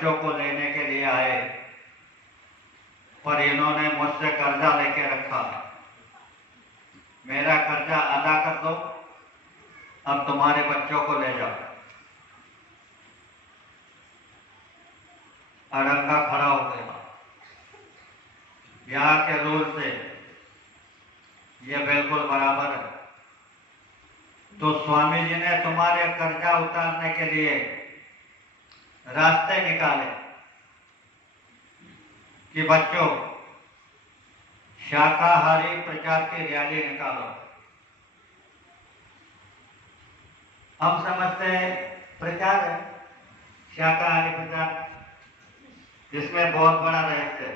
बच्चों को लेने के लिए आए, पर इन्होंने मुझसे कर्जा लेके रखा। मेरा कर्जा अदा कर दो, अब तुम्हारे बच्चों को ले जाओ। अड़ंगा खड़ा हो गया। यहाँ के रूल से ये बिल्कुल बराबर है। तो स्वामी जी ने तुम्हारे कर्जा उतारने के लिए रास्ते निकाले कि बच्चों, शाकाहारी प्रचार की रैली निकालो। हम समझते हैं प्रचार है, शाकाहारी प्रचार, जिसमें बहुत बड़ा रहस्य है।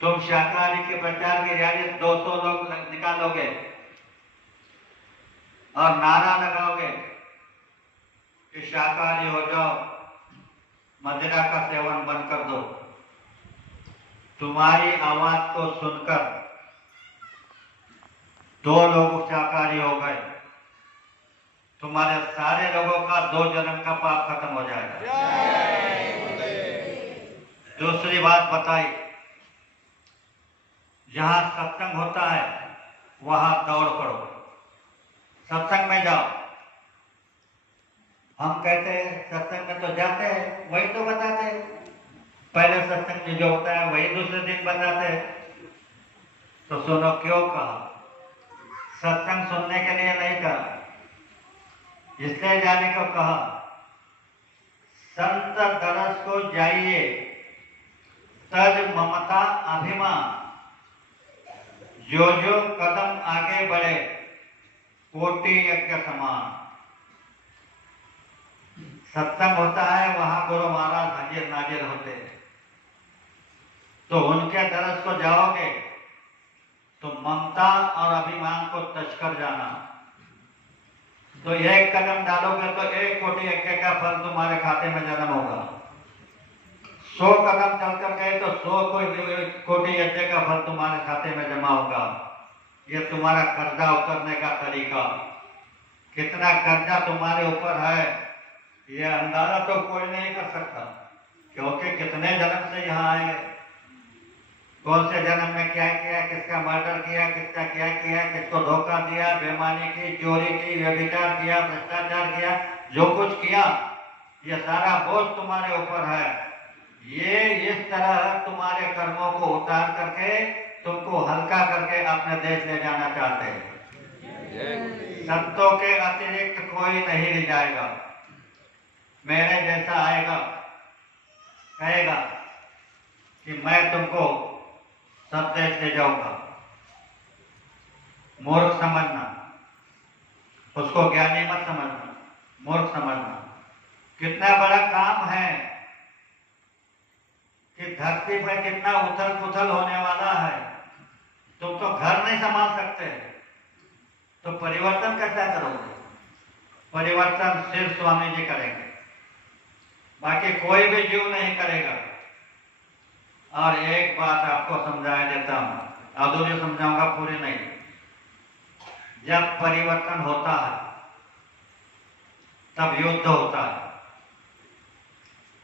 तुम शाकाहारी के प्रचार की रैली 200 लोग निकालोगे और नारा लगाओगे कि शाकाहारी हो जाओ, मदिरा का सेवन बंद कर दो। तुम्हारी आवाज को सुनकर 2 लोग शाकाहारी हो गए, तुम्हारे सारे लोगों का 2 जन्म का पाप खत्म हो जाएगा। दूसरी बात बताई, जहां सत्संग होता है वहां दौड़ पड़ो, सत्संग में जाओ। हम कहते हैं सत्संग में तो जाते हैं, वही तो बताते हैं। पहले सत्संग में जो होता है वही दूसरे दिन बताते हैं। तो सुनो, क्यों कहा? सत्संग सुनने के लिए नहीं कहा, इसलिए जाने को कहा, संत दरस को जाइए, तज ममता अभिमान, जो जो कदम आगे बढ़े, कोटि यज्ञ समान। सत्संग होता है, वहां गुरु महाराज हाजिर नाजिर होते हैं। तो उनके दरस को जाओगे तो ममता और अभिमान को तज कर जाना। तो एक कदम डालोगे तो 1 कोटि यज्ञ का फल तुम्हारे खाते में जन्म होगा। 100 कदम चलकर गए तो 100 कोटि यज्ञ का फल तुम्हारे खाते में जमा होगा। ये तुम्हारा कर्जा उतरने का तरीका। कितना कर्जा तुम्हारे ऊपर है ये अंदाजा तो कोई नहीं कर सकता, क्योंकि कितने जन्म से यहाँ आए, कौन से जन्म में क्या किया, किसका मर्डर किया, किसका क्या किया, किसको धोखा दिया, बेईमानी की, चोरी की, व्यभिचार किया, भ्रष्टाचार किया, जो कुछ किया, ये सारा बोझ तुम्हारे ऊपर है। ये इस तरह तुम्हारे कर्मों को उतार करके तुमको हल्का करके अपने देश ले जाना चाहते हैं। संतों के अतिरिक्त कोई नहीं ले जाएगा। मेरे जैसा आएगा, कहेगा कि मैं तुमको सब देश ले जाऊंगा, मूर्ख समझना, उसको ज्ञानी मत समझना, मूर्ख समझना। कितना बड़ा काम है कि धरती पर कितना उथल पुथल होने वाला है। तुम तो घर नहीं संभाल सकते, तो परिवर्तन कैसा करोगे? परिवर्तन सिर्फ स्वामी जी करेंगे, बाकी कोई भी जीव नहीं करेगा। और एक बात आपको समझाया देता हूं, अधूरी समझाऊंगा, पूरी नहीं। जब परिवर्तन होता है तब युद्ध होता है,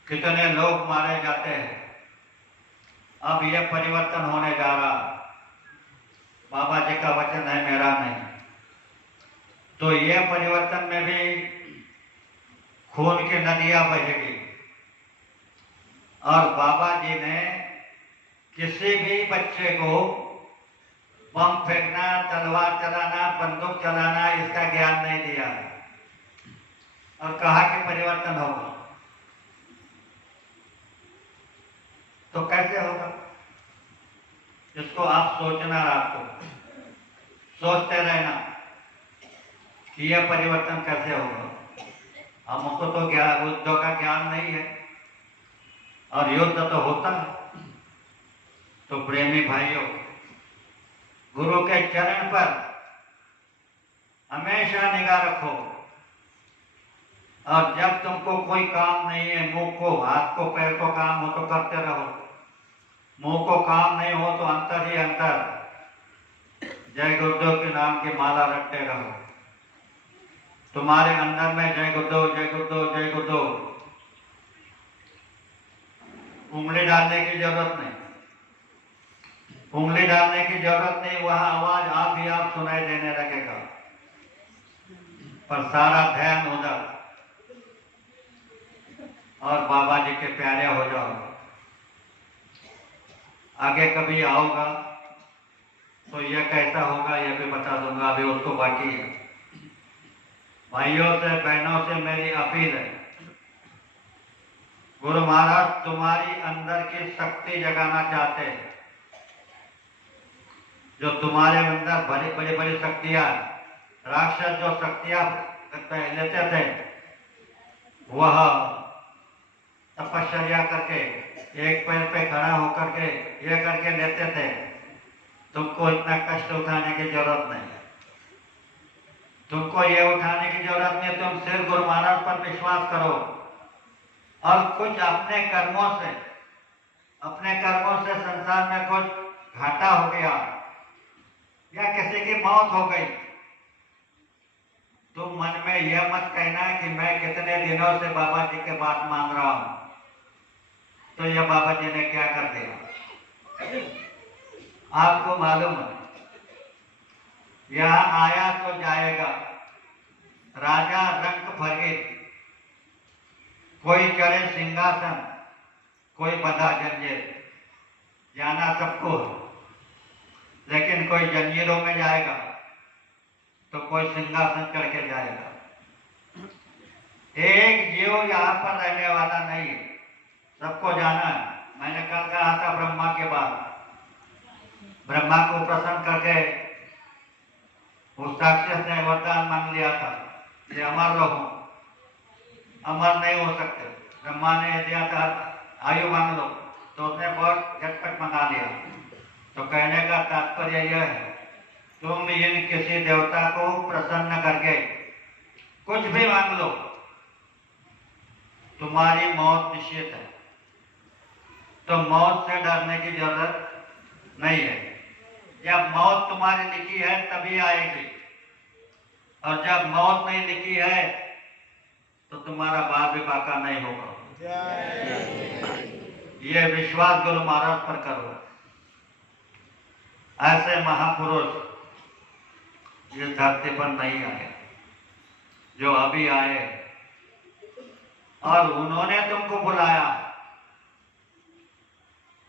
कितने लोग मारे जाते हैं। अब यह परिवर्तन होने जा रहा, बाबा जी का वचन है, मेरा नहीं। तो यह परिवर्तन में भी खून की नदियां बहेगी। और बाबा जी ने किसी भी बच्चे को बम फेंकना, तलवार चलाना, बंदूक चलाना, इसका ज्ञान नहीं दिया और कहा कि परिवर्तन होगा। तो कैसे होगा? इसको आप सोचना, रात को सोचते रहना कि यह परिवर्तन कैसे होगा। हमको तो युद्ध का ज्ञान नहीं है और युद्ध तो होता है। तो प्रेमी भाइयों, गुरु के चरण पर हमेशा निगाह रखो। और जब तुमको कोई काम नहीं है, मुंह को, हाथ को, पैर को काम हो तो करते रहो। मुंह को काम नहीं हो तो अंतर ही अंतर जय गुरुदेव के नाम की माला रटते रहो। तुम्हारे अंदर में जय गुरुदेव, जय गुरुदेव, जय गुरुदेव उंगली डालने की जरूरत नहीं, उंगली डालने की जरूरत नहीं, वहां आवाज आप ही आप सुनाई देने लगेगा, पर सारा ध्यान उधर, और बाबा जी के प्यारे हो जाओ। आगे कभी आओगा तो यह कैसा होगा यह भी बता दूंगा, अभी उसको बाकी है। भाइयों से बहनों से मेरी अपील है, गुरु महाराज तुम्हारी अंदर की शक्ति जगाना चाहते हैं। जो तुम्हारे अंदर बड़ी बड़ी बड़ी शक्तियां, राक्षस जो शक्तियां लेते थे, वह तपश्चर्या करके एक पैर पे खड़ा होकर के ये करके लेते थे। तुमको इतना कष्ट उठाने की जरूरत नहीं, तुमको ये उठाने की जरूरत नहीं। तुम सिर्फ गुरु महाराज पर विश्वास करो और कुछ अपने कर्मों से संसार में कुछ घाटा हो गया या किसी की मौत हो गई, तुम मन में यह मत कहना कि मैं कितने दिनों से बाबा जी के बात मांग रहा हूं, तो यह बाबा जी ने क्या कर दिया। आपको मालूम है, यहां आया तो जाएगा, राजा रंग भरे, कोई चढ़े सिंहासन, कोई बंधा जंजीर, जाना सबको है, लेकिन कोई जंजीरों में जाएगा तो कोई सिंहासन चढ़ के जाएगा। एक जीव यहाँ पर रहने वाला नहीं है, सबको जाना है। मैंने कल कहा था ब्रह्मा के बाद, ब्रह्मा को प्रसन्न करके उस राक्षस ने वरदान मांग लिया था कि अमर रहो, अमर नहीं हो सकते। ब्रह्मा ने दिया था आयु मांग लो, तो उसने बहुत झटपट मंगा लिया। तो कहने का तात्पर्य यह है, तुम इन किसी देवता को प्रसन्न करके कुछ भी मांग लो, तुम्हारी मौत निश्चित है। तो मौत से डरने की जरूरत नहीं है। जब मौत तुम्हारी लिखी है तभी आएगी, और जब मौत नहीं लिखी है तो तुम्हारा बाल भी बाका नहीं होगा। ये विश्वास गुरु महाराज पर करो। ऐसे महापुरुष इस धरती पर नहीं आए जो अभी आए, और उन्होंने तुमको बुलाया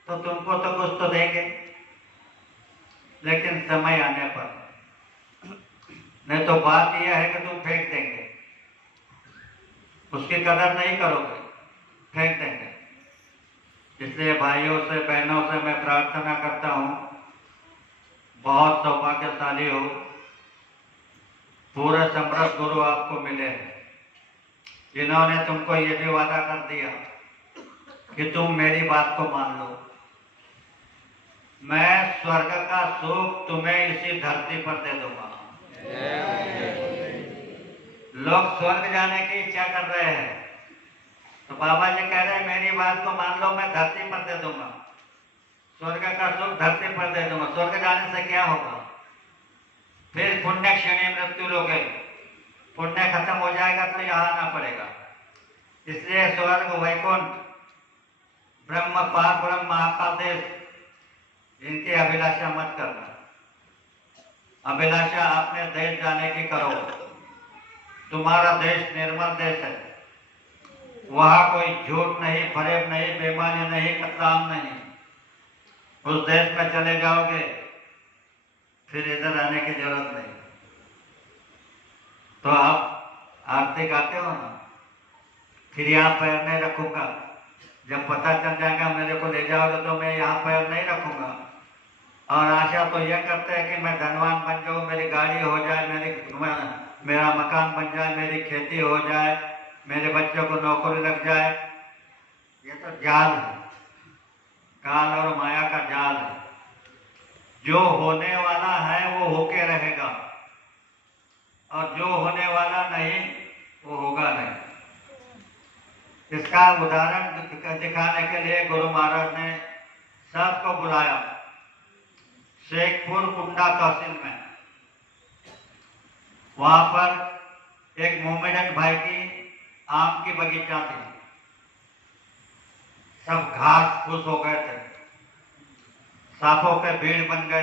तो तुमको तो कुछ तो देंगे, लेकिन समय आने पर। नहीं तो बात यह है कि तुम फेंक देंगे, उसकी कदर नहीं करोगे, फेंक देंगे। इसलिए भाइयों से बहनों से मैं प्रार्थना करता हूं, बहुत सौभाग्यशाली हो, पूरे समृद्ध गुरु आपको मिले, जिन्होंने तुमको ये भी वादा कर दिया कि तुम मेरी बात को मान लो। मैं स्वर्ग का सुख तुम्हें इसी धरती पर दे दूंगा। लोग स्वर्ग जाने की इच्छा कर रहे हैं, तो बाबा जी कह रहे हैं मेरी बात को मान लो, मैं धरती पर दे दूंगा, स्वर्ग का सुख धरती पर दे दूंगा। स्वर्ग जाने से क्या होगा, फिर पुण्य क्षणी मृत्यु लोगे, पुण्य खत्म हो जाएगा तो यहाँ आना पड़ेगा। इसलिए स्वर्ग, वैकुंठ, ब्रह्म, पार ब्रह्म, महाकाल देश, इनकी अभिलाषा मत करना। अभिलाषा अपने देश जाने की करो। तुम्हारा देश निर्मल देश है, वहां कोई झूठ नहीं, फरेब नहीं, बेईमानी नहीं, कतलाम नहीं। उस देश में चले जाओगे फिर इधर आने की जरूरत नहीं। तो आप आरती गाते हो ना, फिर यहाँ पैर नहीं रखूंगा, जब पता चल जाएगा मेरे को ले जाओगे तो मैं यहाँ पैर नहीं रखूंगा। और आशा तो यह करते हैं कि मैं धनवान बन जाऊँ, मेरी गाड़ी हो जाए, मेरा मकान बन जाए, मेरी खेती हो जाए, मेरे बच्चों को नौकरी लग जाए। ये तो जाल है, काल और माया का जाल है। जो होने वाला है वो होके रहेगा, और जो होने वाला नहीं वो होगा नहीं। इसका उदाहरण दिखाने के लिए गुरु महाराज ने सबको बुलाया शेखपुर कुंडा तहसील में। वहां पर एक मोमेडन भाई की आम की बगीचा थी। सब घास फूस हो गए थे, सांपों के भीड़ बन गए